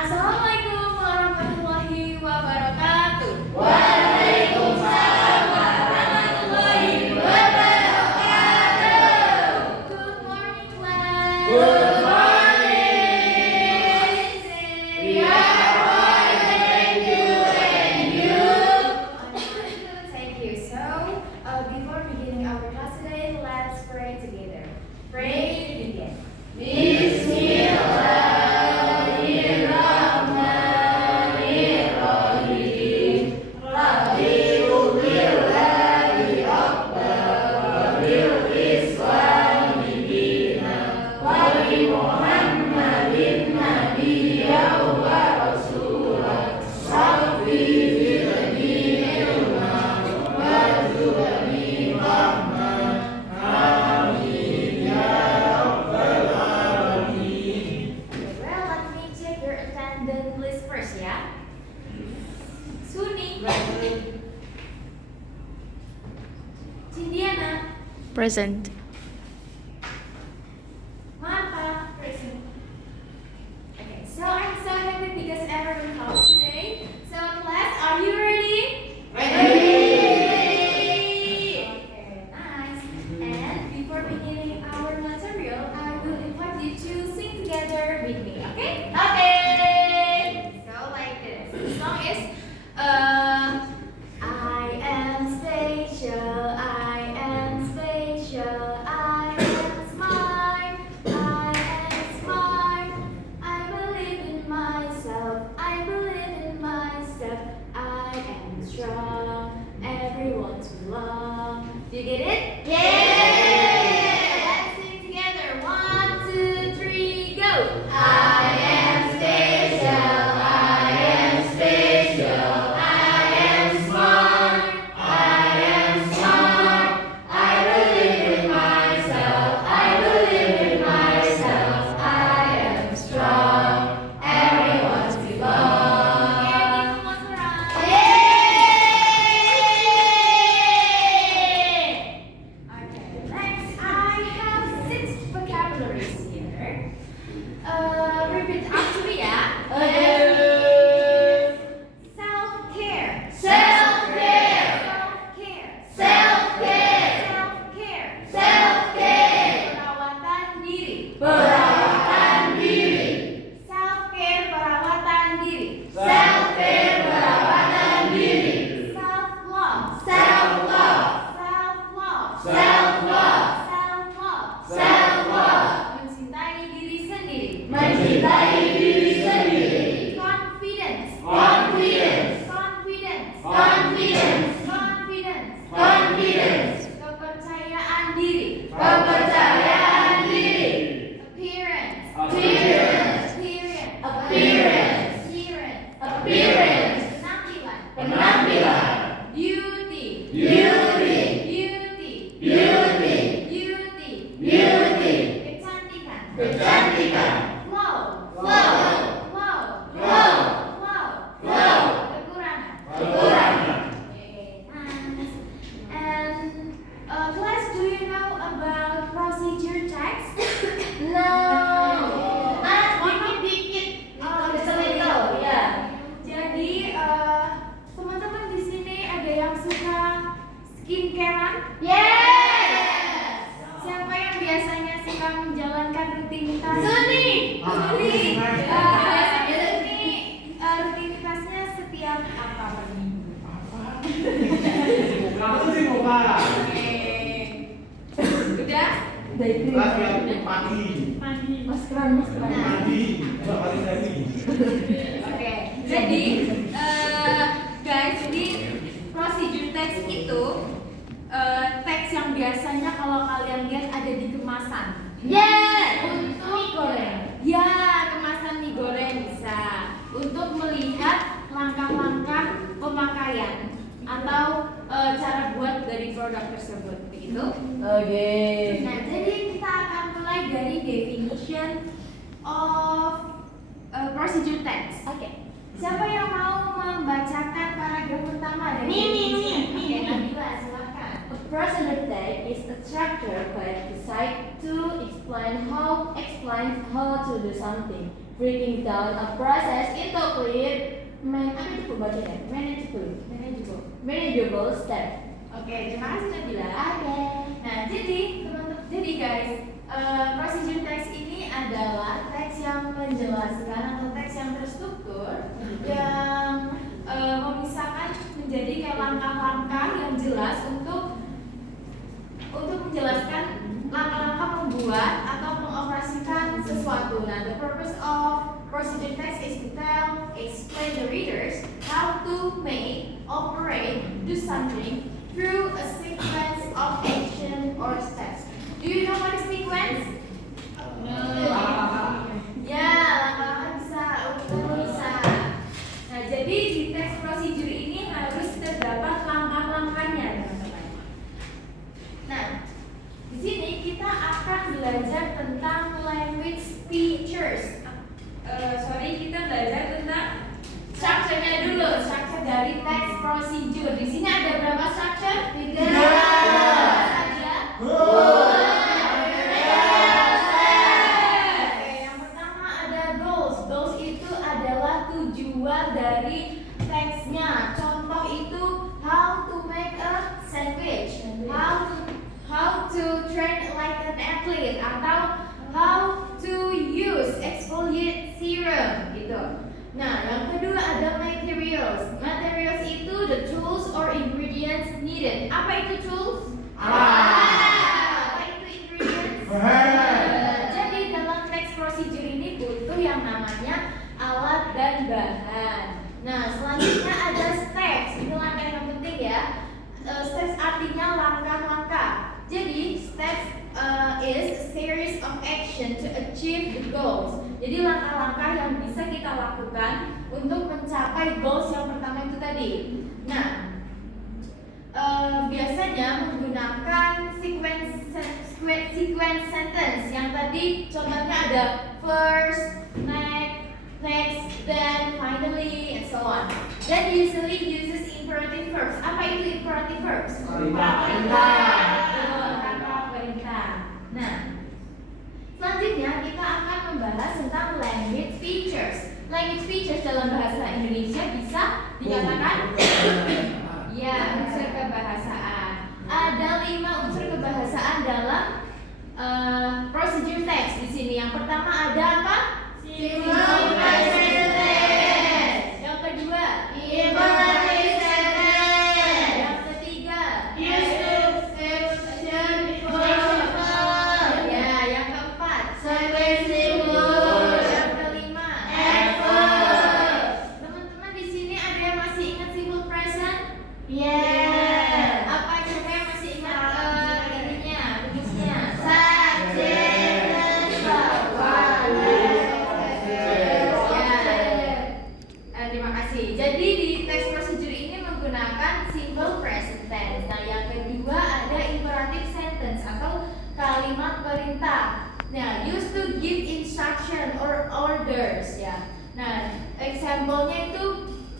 Assalamualaikum warahmatullahi wabarakatuh. Waalaikumsalam warahmatullahi wabarakatuh. Good morning, class. Good morning. We are fine, thank you, and you? Thank you. So, before beginning our class today, let's pray together. Pray to begin. Bismillahirrahmanirrahim. Rabbi ubilladhi akbar bil islami dina wa bi Muhammadin nabiyya wa rasulah. Rabbi zidni ilma warzuqni fahma. Amin ya rabbal alamin. Well, let me check your attendance list first, ya. Suni. Cindiana. Present. Martha. Present. Okay, so I'm so happy because everyone comes today. So class, are you ready? Okay, nice. And before beginning our material, I will invite you to sing together with me, okay? Okay. So like this. The song is I am special, I am special, I am smart, I am smart. I believe in myself, I believe in myself, I am strong, everyone's belong. Do you get it? Yeah! Let's sing together. 1, 2, 3, go! I am special, I am special, I am smart, I am smart. I believe in myself, I believe in myself, I am strong. Everyone's belong. And give one more round. Okay, next I have 6 vocabularies here. Repeat after me, ya. Self-care. Self-care, Self-care. self-care, Self-care. self-care. Perawatan diri. Perawatan diri, Self-care perawatan diri. self-care, perawatan diri, Self-love. self-love, Self-love. self-love, Self-love. self-love. Mencintai diri sendiri. Mencintai diri sendiri. Confidence. Confidence, Confidence. confidence, Confidence. confidence. Kepercayaan diri. Kepercayaan diri. Appearance. Appearance, Appearance. appearance, Appearance. appearance. Penampilan. Penampilan. Beauty. Beauty, Beauty. beauty, Beauty. beauty. Kecantikan. Kecantikan. Flow. Flow. Flow. Flow. Flow. Flow. Kekurangan. Kekurangan. Okay, nice. And class, do you know about procedure text? No. Dikit-dikit. Oh, Bisa little, ya. Jadi teman-teman di sini ada yang suka skincarean? Yes. Siapa yang biasanya suka menjalankan rutinitas? Suni. Suni. Biasanya Suni rutinitasnya setiap apa per minggu? Apa sih muka? Oke. Udah? Kelas yang pagi. Maskeran. Mandi. Dua kali dari. Oke, jadi guys, jadi procedure text itu teks yang biasanya kalau kalian lihat ada di kemasan. Yes. Untuk Mie goreng. Ya, kemasan mie goreng bisa. Untuk melihat langkah-langkah pemakaian atau cara buat dari produk tersebut, begitu. Oke. Nah, jadi kita akan mulai dari definition of procedure text. Oke. Siapa yang mau membacakan paragraf pertama dari Mie. Oke, Nabila, silakan. A procedure text is a structure that decides to explain how to do something. breaking down a process into clear, manageable step. Oke, terima kasih Nabila. Nah, jadi guys, procedure text ini adalah teks yang menjelaskan atau teks yang terstruktur yang memisahkan menjadi kayak langkah-langkah yang jelas untuk menjelaskan langkah-langkah membuat atau mengoperasikan sesuatu. Nah, the purpose of procedure text is to explain the readers how to make, operate, do something through a sequence of action or steps. Do you know what is sequence? No. Ya, langkah-langkah bisa, urutan bisa. Nah, jadi di teks prosedur ini harus terdapat langkah-langkahnya, teman-teman. Nah, di sini kita akan belajar tentang language features. Kita belajar tentang structure-nya dulu, structure dari teks prosedur. Di sini ada berapa structure? 3. Ada? Yang pertama ada goals. Goals itu adalah tujuan dari teksnya. Contoh itu how to make a sandwich, how to train like an athlete, atau how to use exfoliate serum gitu. Nah, yang kedua ada materials. Materials itu the tools or ingredients needed. Apa itu tools? Apa itu ingredients? Jadi dalam teks prosedur ini butuh yang namanya alat dan bahan. Nah, selanjutnya ada steps. Ini langkah yang penting ya. Steps artinya langkah-langkah. Jadi steps is a series of action to achieve the goals. Jadi langkah-langkah yang bisa kita lakukan untuk mencapai goals yang pertama itu tadi. Nah, biasanya menggunakan sequence sentence yang tadi contohnya ada first, next, then, finally, and so on. Then usually uses imperative verbs. Apa itu imperative verbs? Perintah. Nah, selanjutnya kita akan membahas tentang language features. Language features dalam bahasa Indonesia bisa dikatakan ya, unsur kebahasaan. Ada 5 unsur kebahasaan dalam procedure text di sini. Yang pertama ada apa? Simple present tense. Yang kedua, imperative sentence. Yang ketiga, kalimat perintah. Nah, used to give instruction or orders ya. Nah, example-nya itu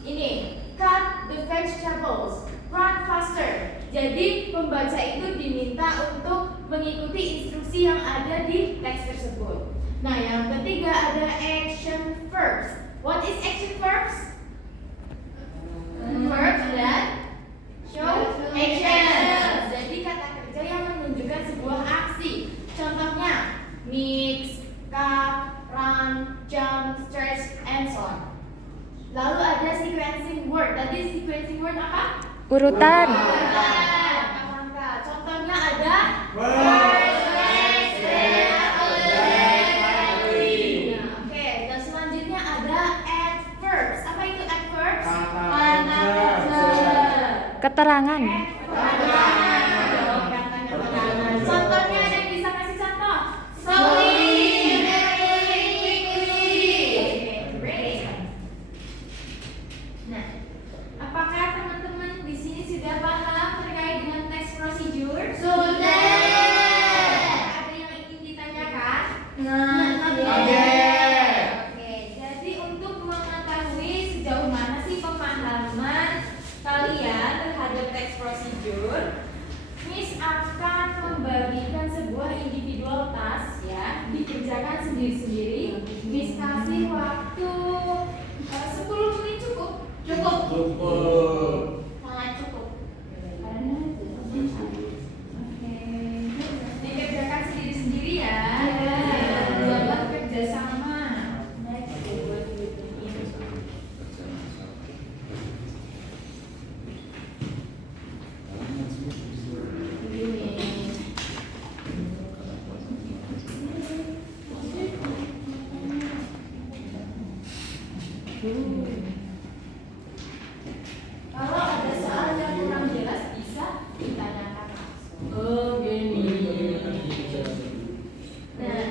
ini, cut the vegetables, run faster. Jadi pembaca itu diminta untuk mengikuti instruksi yang ada di teks tersebut. Nah, yang ketiga ada action verbs. What is action verbs? Verbs that show action. Jadi kata kerja yang menunjukkan sebuah aksi. Contohnya mix, cut, run, jump, stretch, and so on. Lalu ada sequencing word. Tadi sequencing word apa? Urutan. Langkah. Contohnya ada first, next, then, finally. Nah, oke. Dan selanjutnya ada adverbs. Apa itu adverbs? Kata kerja. Keterangan. Contohnya ada yang bisa kasih contoh? Slowly, very quickly. Nah, apakah teman-teman di sini sudah paham terkait dengan teks prosedur? Sudah. Ada yang ingin ditanyakan? Oke, jadi untuk mengetahui sejauh mana sih pemahaman kalian terhadap teks prosedur, Cukup. Sangat cukup. Oke. Dikerjakan sendiri-sendiri ya. Buat kerjasama. Kalau ada soal yang kurang jelas bisa ditanyakan langsung. Oh, gini. Nah,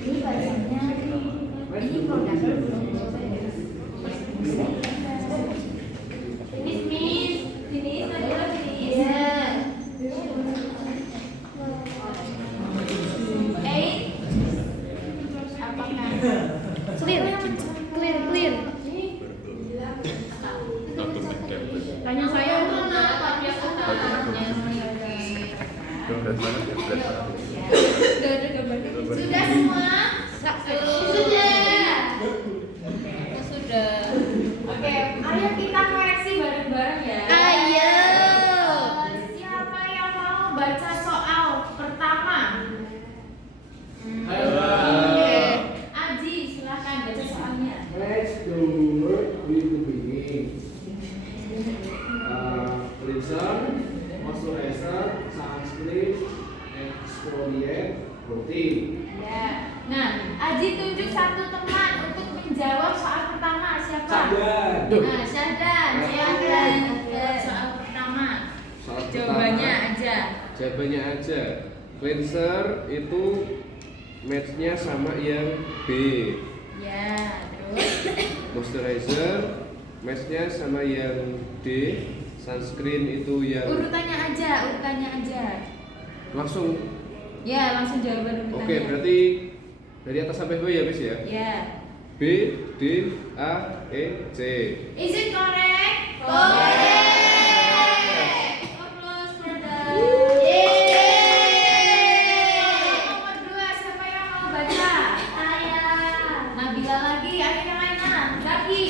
ini bacanya ini produknya belum selesai ya. Miss, finish, Najwa finish. Eight. Apakah? Clear. Clear. Tanya saya mana tapi aku Sudah semua? Sudah. sudah. Oke, ayo kita koreksi bareng-bareng ya. Ayo. Siapa yang mau baca soal pertama? Ayo. Oke, Aji silakan baca soalnya. Let's do work with the beginning. Cleanser, moisturizer, sunscreen, exfoliant, protein. Ya. Nah, Aji tunjuk satu teman untuk menjawab soal pertama. Siapa? Sabar. Nah, Syahdan, silakan buat soal pertama. Soal Jawabannya pertama. aja. Jawabannya aja. Cleanser itu matchnya sama yang B. Ya, terus Moisturizer matchnya sama yang D. Sunscreen itu yang urutannya aja. langsung. Ya, langsung jawaban urutannya. Oke, berarti dari atas sampai bawah ya, Miss ya? Ya. B, D, A, E, C. Is it correct? Applause for the. Nomor 2, siapa yang mau baca? Saya. Nabila lagi, ayo yang lain Zaki.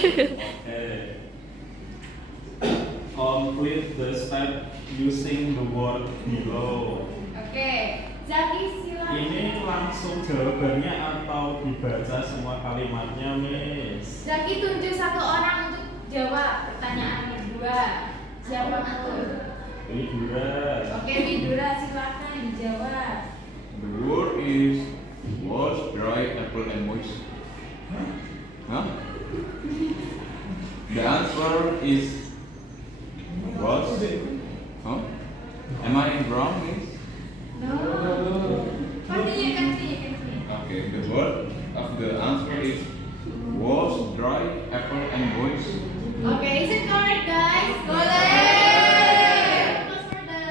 Complete the step using the word below. Oke, Zaki silakan. Ini langsung jawabannya atau dibaca semua kalimatnya, Miss? Zaki tunjuk satu orang untuk jawab pertanyaan kedua. Siapa tuh? Widura. Oke, Widura silakan dijawab. The word is wash, dry, apple, and moist. Huh? The answer is wash. Huh? Am I wrong, Miss? No. Continue. Okay, the word of the answer is wash, dry, apple, and moist. Okay, is it correct, guys? Correct. Applause for them.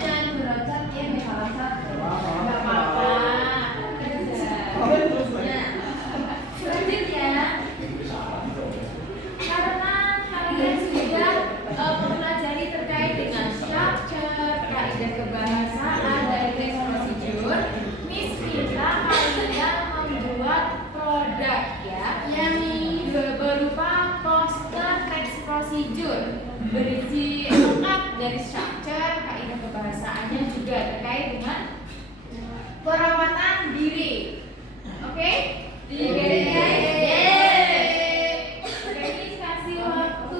Jangan berotot ya, salah satu. Gak apa-apa. Nah, selanjutnya, karena kalian sudah mempelajari terkait dengan structure, kaidah kebahasaan, dan text procedure, Miss minta kalian membuat produk ya yang berupa poster text procedure berisi lengkap dari structure, kaidah kebahasaannya juga terkait dengan perawatan diri. Oke? Oke, ini kasih waktu,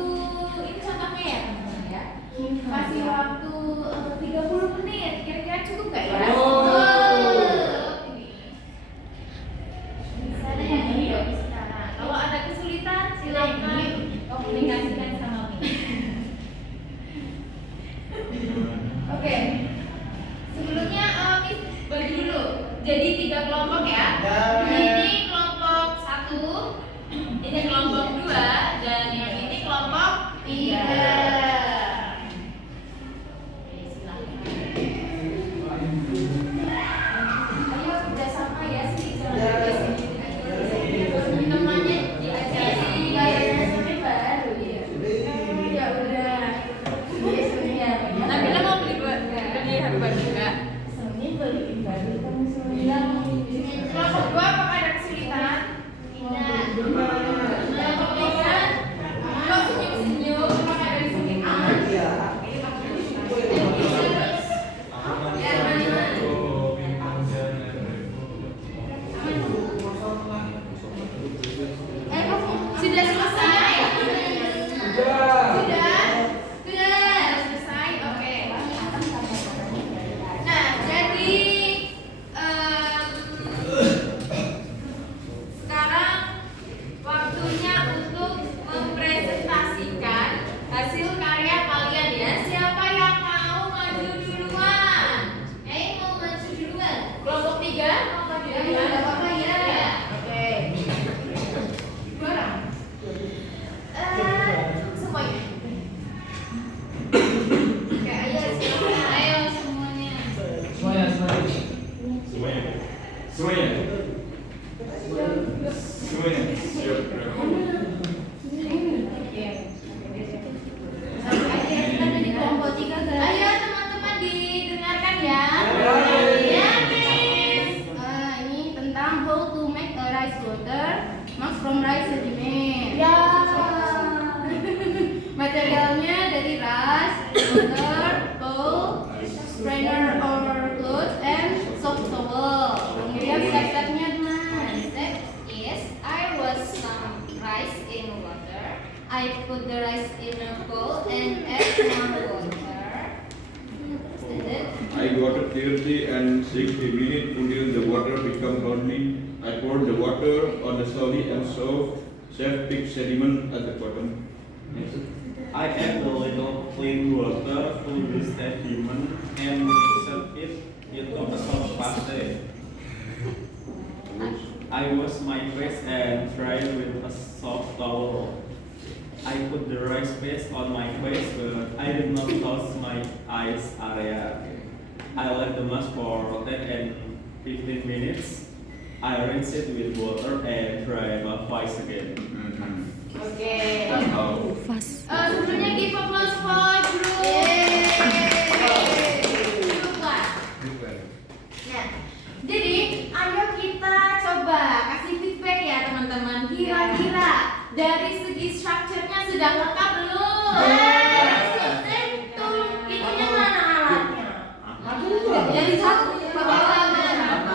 ini contohnya ya teman-teman ya. Kasih waktu 30 menit, kira-kira cukup gak ya? Bisa deh yang ini ya, bisa. Nah, kalau ada kesulitan silakan komunikasikan sama Mi. Oke. Sebelumnya Miss bagi dulu. Jadi 3 kelompok ya. Ini kelompok 1, ini kelompok 2, dan yang ini kelompok 3. Oke, silakan. Ayo kerjasama ya sih, jangan kerja sendiri. Temannya diajari. rice water, mask from rice sediment. Ya. Materialnya dari rice, water, coal, strainer or clothes, and soft towel. Kemudian step-stepnya teman. Step is I wash some rice in water. I put the rice in a bowl and add more water. I water clearly and 60 minutes until the water become cloudy. I pour the water on the solid and soft, thick sediment at the bottom. I add a little clean water to the sediment and mix it into a soft paste. I wash my face and dry with a soft towel. I put the rice paste on my face, but I did not touch my eyes area. I let the mask for 10 and 15 minutes. I rinse it with water and dry my face again. Oke. Oh. Sebelumnya give applause for group. Group lah. Nah, jadi ayo kita coba kasih feedback ya teman-teman. Kira-kira dari segi strukturnya sudah lengkap belum? Itunya mana alatnya? Jadi satu mana goalsnya mana?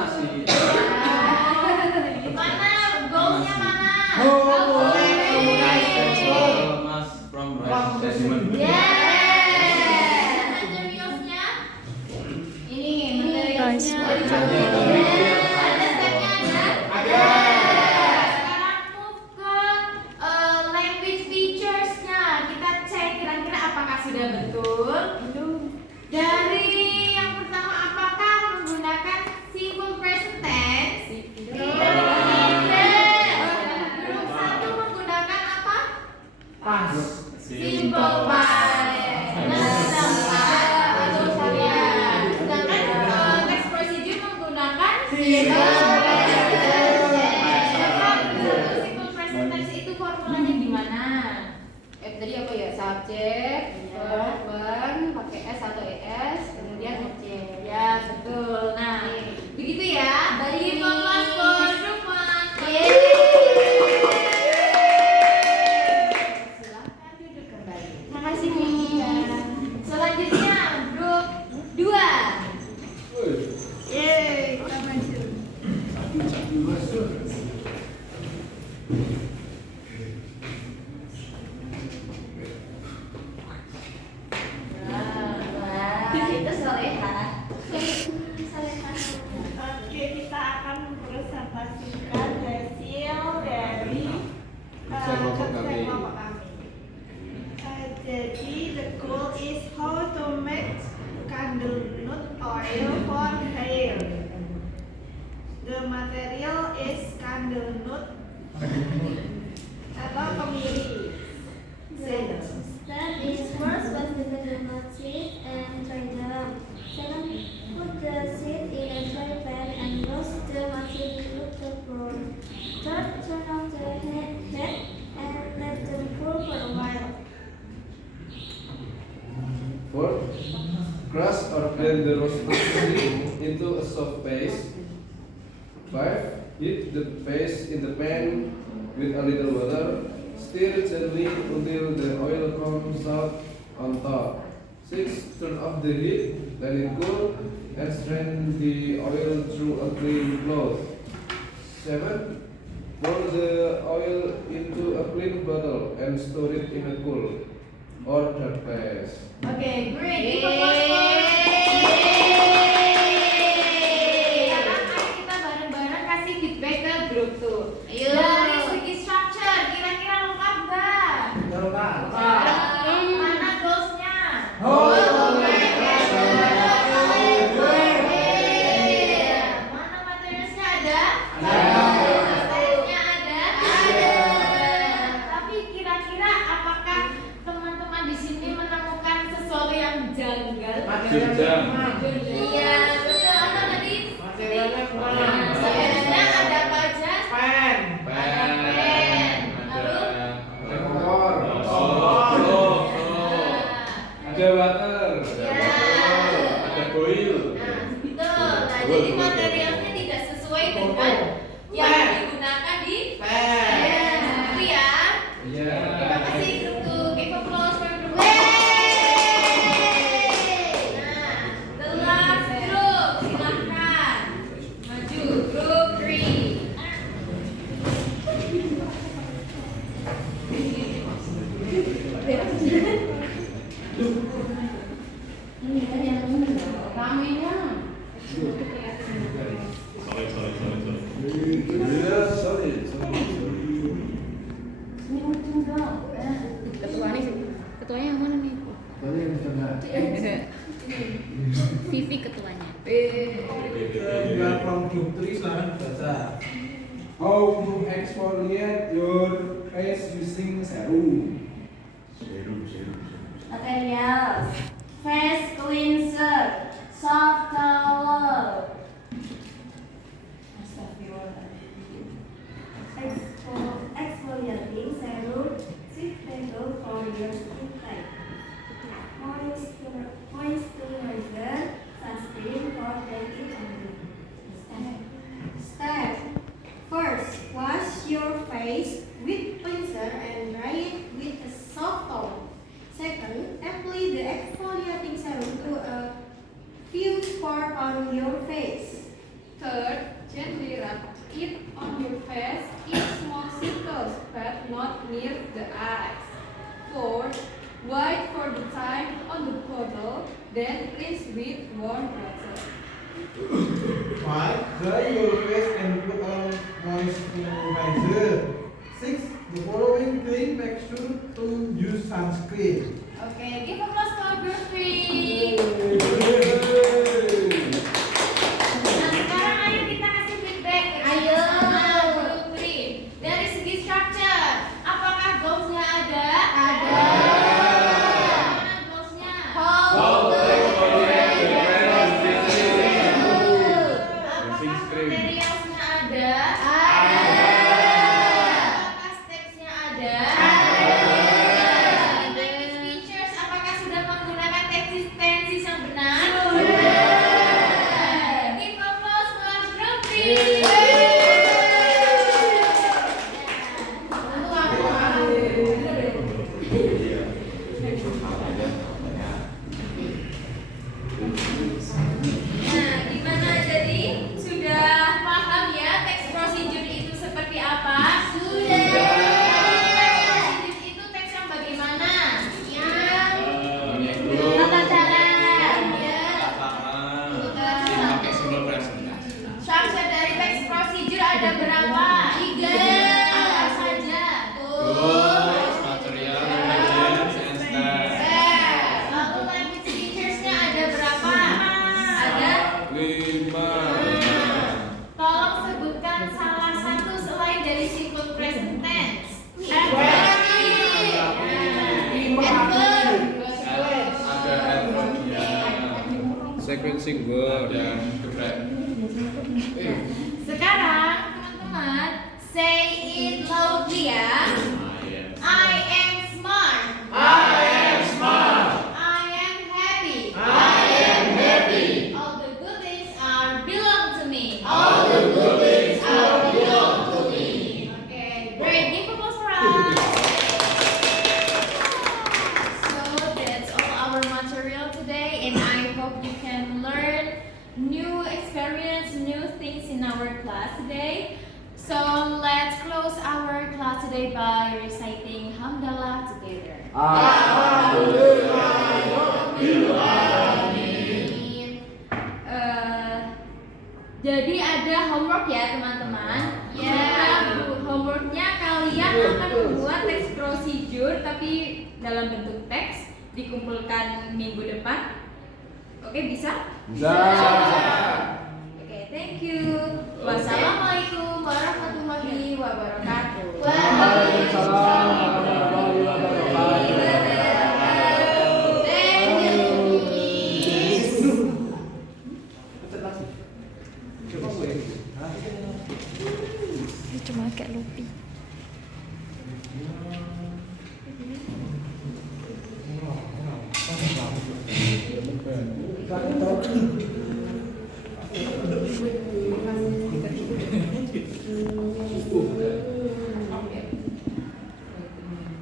Ini materialnya. Ada stepnya ada. Sekarang move ke language featuresnya. Kita cek kira-kira apakah sudah betul. Dari yang pertama, apakah menggunakan simple present tense? Tidak. Grup 1 menggunakan apa? Simple past. Sedangkan text procedure menggunakan simple present tense itu formulanya gimana? Tadi apa ya? Subjek, verb, pakai s atau es, kemudian objek. Ya, betul. Nah, begitu ya. Dari Give applause for group 1. Silakan duduk kembali. Makasih nih. Selanjutnya grup 2. Yeay, kita maju. Itu soleha. Oke, kita akan mempresentasikan hasil dari Kelompok kami. kelompok kami. Jadi, the goal is how to make candlenut oil for hair. The material is candlenut atau kemiri. Step is first wash the candlenut seed and dry them. Second, put the seed in a dry pan and roast the material to brown. Third, turn off the heat and let them cool for a while. 4. Crush or blend the roasted seed into a soft paste. 5. Heat the paste in the pan with a little water. Stir gently until the oil comes out on top. 6. Turn off the heat, let it cool, and strain the oil through a clean cloth. 7. Pour the oil into a clean bottle and store it in a cool or dark place. Oke, great. Give applause for. Sekarang ayo kita bareng-bareng kasih feedback ke grup 2. Ayo. Dari segi structure, kira-kira lengkap nggak? Mana goalsnya? Mana materialsnya ada? Stepnya ada? Tapi kira-kira apakah teman-teman di sini menemukan sesuatu yang janggal? Jejak. Iya, betul. Apa tadi? Materialnya kurang. Sebenarnya ada apa aja? Pen. Ada pen. Satu ya. Iya. Terima kasih untuk give applause for group. Nah, the last group, silahkan maju group 3. Ramenya. Iya, sorry. Ketuanya yang mana nih? Sorry yang sana. Vivi ketuanya. Tinggal from group 3 silahkan baca. How to exfoliate your face using serum? Materials: face cleanser, soft towel. Exfoliating serum, suitable for your skin type. Moisturizer, sunscreen for daily only. Step: first, wash your face with cleanser and dry it with a soft towel. Second, apply the exfoliating serum to a few spots on your face. Third, gently rub it on your face in small circles but not near the eyes. Fourth, wait for the time on the bottle, then rinse with warm water. 5. Dry your face and put on moisturizer. 6. The following thing make sure to use sunscreen. Okay, give applause for group 3. Nah, sekarang ayo kita kasih feedback. Ayo. Sama group 3. Dari segi structure, apakah goalsnya ada? Ada. Mana goalsnya? Apakah materialsnya ada? Apakah stepsnya ada? Teknik features, apakah sudah menggunakan teknik yang benar? Give applause for group 3. Nah, gimana jadi? Sudah paham ya teks procedure itu seperti apa? Sudah. Teks procedure itu teks yang bagaimana? Yang tata cara. Structure dari teks procedure ada berapa? 3. Apa saja? Lalu language features-nya ada berapa? Ada 5. Tolong sebutkan salah satu selain dari simple present tense. Sequencing word. Sekarang teman-teman say it loudly ya. I am smart. I am smart. I am happy. I am happy. All the good things are belong to me. All the good things are belong to me. Okay, great. Give applause for us. So that's all our material today, and I hope you can learn new experience, new things in our class today. So let's close our class today by reciting Hamdalah together. Jadi ada homework ya teman-teman. Homeworknya kalian akan membuat teks procedure tapi dalam bentuk teks dikumpulkan minggu depan. Oke, bisa? Bisa. Oke, thank you. Wassalamualaikum warahmatullahi wabarakatuh.